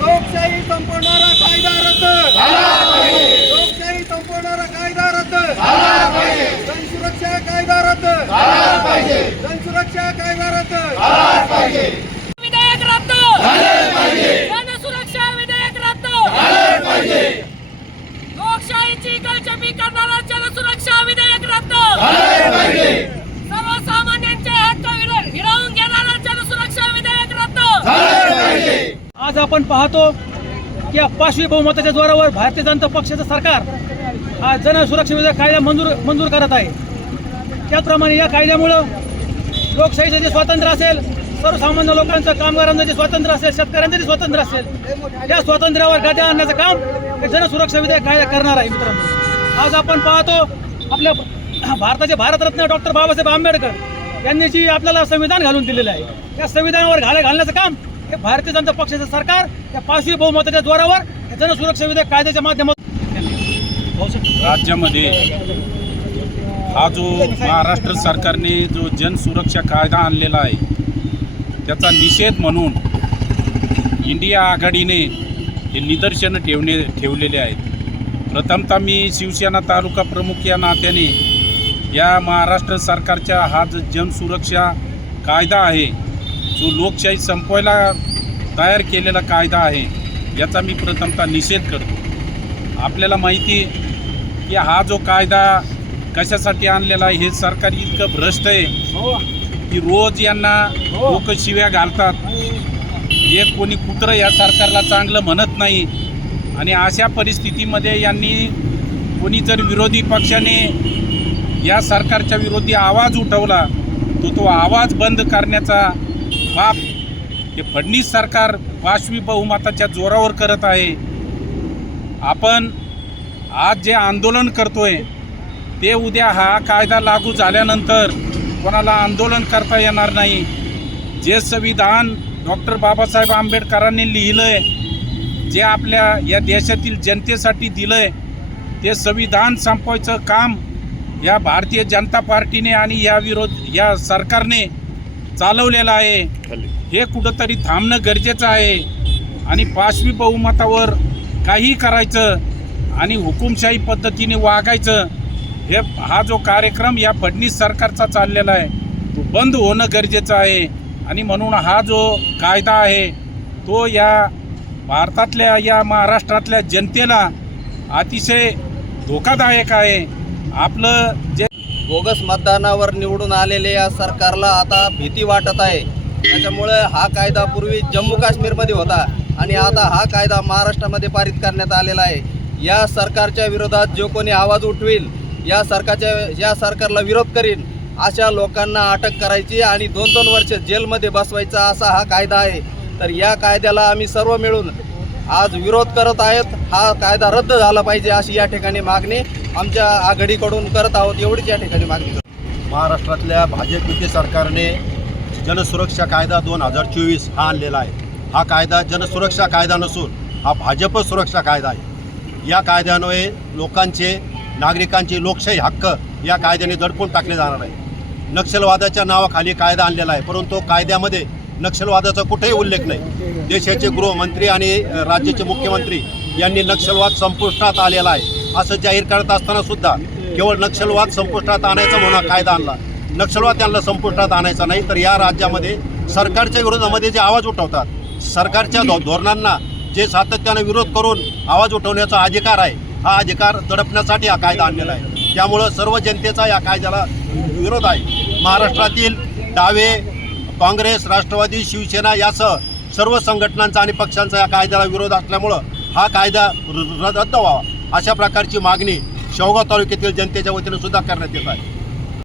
लोकशाही संपवणारा कायदा रद्द लोकशाही संपवणारा कायदा रद्द जनसुरक्षा कायदा रद्द जनसुरक्षा कायदा रद्द विधेयक रद्द जनसुरक्षा विधेयक रद्द लोकशाहीची गळचेपी करणारा जनसुरक्षा विधेयक रद्द सर्वसामान्यांचे हक्क हिर- हिरावून घेणारा जनसुरक्षा विधेयक रद्द आज आपण पाहतो की या पाचवी बहुमताच्या जोरावर भारतीय जनता पक्षाचं सरकार हा जनसुरक्षा विधेयक कायदा मंजूर मंजूर करत आहे. त्याचप्रमाणे या कायद्यामुळं लोकशाहीचं जे स्वातंत्र्य असेल सर्वसामान्य लोकांचं कामगारांचं जे स्वातंत्र्य असेल शेतकऱ्यांचं जे स्वातंत्र्य असेल या स्वातंत्र्यावर गाद्या आणण्याचं काम हे जनसुरक्षा विधेयक कायदा करणार आहे मित्रांनो? आज आपण पाहतो आपल्या भारताचे भारतरत्न डॉक्टर बाबासाहेब आंबेडकर यांनी जी आपल्याला संविधान घालून दिलेलं आहे त्या संविधानावर घाला घालण्याचं काम हे भारतीय जनता पक्षाचं सरकार या पाचवी बहुमताच्या जोरावर हे जनसुरक्षा विधेयक कायद्याच्या माध्यमातून राज्यामध्ये हा जो महाराष्ट्र सरकारने जो जनसुरक्षा कायदा आणलेला आहे त्याचा निषेध म्हणून इंडिया आघाडीने हे निदर्शनं ठेवणे ठेवलेले आहेत. प्रथमतः मी शिवसेना तालुका प्रमुख या नात्याने या महाराष्ट्र सरकारच्या हा जो जनसुरक्षा कायदा आहे जो लोकशाही संपवायला तयार केलेला कायदा आहे याचा मी प्रथमतः निषेध करतो. आपल्याला माहिती की हा जो कायदा कशासाठी आणलेला आहे हे सरकार इतकं भ्रष्ट आहे की रोज यांना लोक शिव्या घालतात. एक कोणी कुत्रं या सरकारला चांगलं म्हणत नाही. आणि अशा परिस्थितीमध्ये यांनी कोणी जर विरोधी पक्षाने या सरकारच्या विरोधी आवाज उठवला तो तो आवाज बंद करण्याचा बाप हे फडणीस सरकार वाशवी बहुमताच्या जोरावर करत आहे. आपण आज जे आंदोलन करतोय ते उद्या हा कायदा लागू झाल्यानंतर कोणाला आंदोलन करता येणार नाही. जे संविधान डॉक्टर बाबासाहेब आंबेडकरांनी लिहिलंय जे आपल्या या देशातील जनतेसाठी दिलंय ते संविधान संपवायचं काम या भारतीय जनता पार्टीने आणि या विरोध या सरकारने चालवलेलं आहे. हे कुठंतरी थांबणं गरजेचं आहे. आणि पाचवी बहुमतावर काही करायचं आणि हुकुमशाही पद्धतीने वागायचं हे हा जो कार्यक्रम या फडणीस सरकारचा चाललेला आहे तो बंद होणं गरजेचं आहे. आणि म्हणून हा जो कायदा आहे तो या भारतातल्या या महाराष्ट्रातल्या जनतेला अतिशय धोकादायक आहे. आपलं जे बोगस मतदानावर निवडून आलेले या सरकारला आता भीती वाटत आहे. त्याच्यामुळे हा कायदा पूर्वी जम्मू काश्मीरमध्ये होता आणि आता हा कायदा महाराष्ट्रामध्ये पारित करण्यात आलेला आहे. या सरकारच्या विरोधात जो कोणी आवाज उठवील या सरकारच्या या सरकारला विरोध करीन अशा लोकांना अटक करायची आणि दोन दोन वर्ष जेलमध्ये बसवायचा असा हा कायदा आहे. तर या कायद्याला आम्ही सर्व मिळून आज विरोध करत आहेत. हा कायदा रद्द झाला पाहिजे अशी या ठिकाणी मागणी आमच्या आघाडीकडून करत आहोत एवढीच या ठिकाणी मागणी करतो. महाराष्ट्रातल्या भाजप युती सरकारने जनसुरक्षा कायदा दोन हजार चोवीस हा आणलेला आहे. हा कायदा जनसुरक्षा कायदा नसून हा भाजप सुरक्षा कायदा आहे. या कायद्यामुळे लोकांचे नागरिकांचे लोकशाही हक्क या कायद्याने दडपून टाकले जाणार आहे. नक्षलवादाच्या नावाखाली कायदा आणलेला आहे परंतु कायद्यामध्ये नक्षलवादाचा कुठेही उल्लेख नाही. देशाचे गृहमंत्री आणि राज्याचे मुख्यमंत्री यांनी नक्षलवाद संपुष्टात आलेला आहे. असं जाहीर करत असताना सुद्धा केवळ नक्षलवाद संपुष्टात आणायचा म्हणून कायदा आणला. नक्षलवाद त्यांना संपुष्टात आणायचा नाही तर या राज्यामध्ये सरकारच्या विरोधामध्ये जे आवाज उठवतात सरकारच्या धोरणांना जे सातत्यानं विरोध करून आवाज उठवण्याचा अधिकार आहे हा अधिकार दडपण्यासाठी हा कायदा आणलेला आहे. त्यामुळं सर्व जनतेचा या कायद्याला विरोध आहे. महाराष्ट्रातील डावे काँग्रेस राष्ट्रवादी शिवसेना यासह सर्व संघटनांचा आणि पक्षांचा या कायद्याला विरोध असल्यामुळं हा कायदा रद्द व्हावा. अशा प्रकारची मागणी शेवगाव तालुक्यातील जनतेच्या वतीनं सुद्धा करण्यात येत आहे.